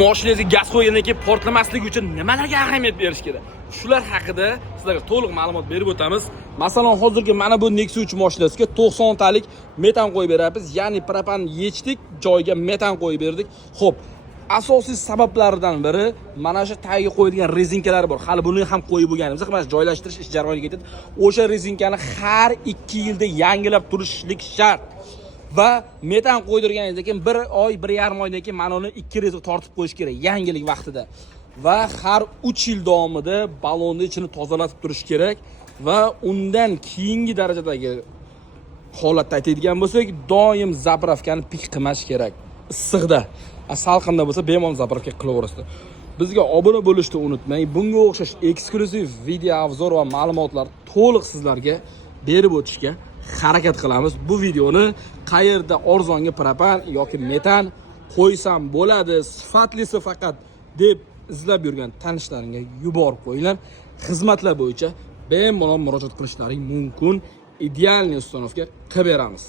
Mashinangizga gaz qo'ygandan keyin portlamasligi uchun nimalarga ahamiyat berish kerak? Shular haqida sizlarga to'liq ma'lumot berib o'tamiz. Masalan, hozirgi mana bu Nexus 3 mashinasiga 90 talik metan qo'yib beramiz. Ya'ni propan yechdik, joyiga metan qo'yib berdik. Xo'p, asosiy sabablaridan biri mana shu tagiga qo'yadigan rezinkalar bor. Hali buni ham qo'yib bo'lganimiz, mana joylashtirish ish jarayoniga ketadi. O'sha rezinkani har 2 yilda yangilab turishlik shart. Va metan qo'ydirganingizdan keyin 1 oy, 1,5 oydan keyin mana uni 2 reza tortib qo'yish kerak yangilik vaqtida. Va har 3 yil davomida ballonni ichini tozalatib turish kerak va undan keyingi darajadagi holatda aytadigan bo'lsak, doim zapravkani pik qilmash kerak. Issiqda, salqinda bo'lsa bemalol zapravka qilaverasizlar. Bizga obuna bo'lishni unutmang. Bunga o'xshash eksklyuziv video obzor va ma'lumotlar to'liq sizlarga berib o'tishga harakat qilamiz. Bu videoni qayerda arzonga propan yoki metan qo'ysam bo'ladi, sifatlisi faqat deb izlab yurgan tanishlaringga yuborib qo'yinglar. Xizmatlar bo'yicha bemalol murojaat qilishlaring mumkin. Idealniy ustanovka qilib beramiz.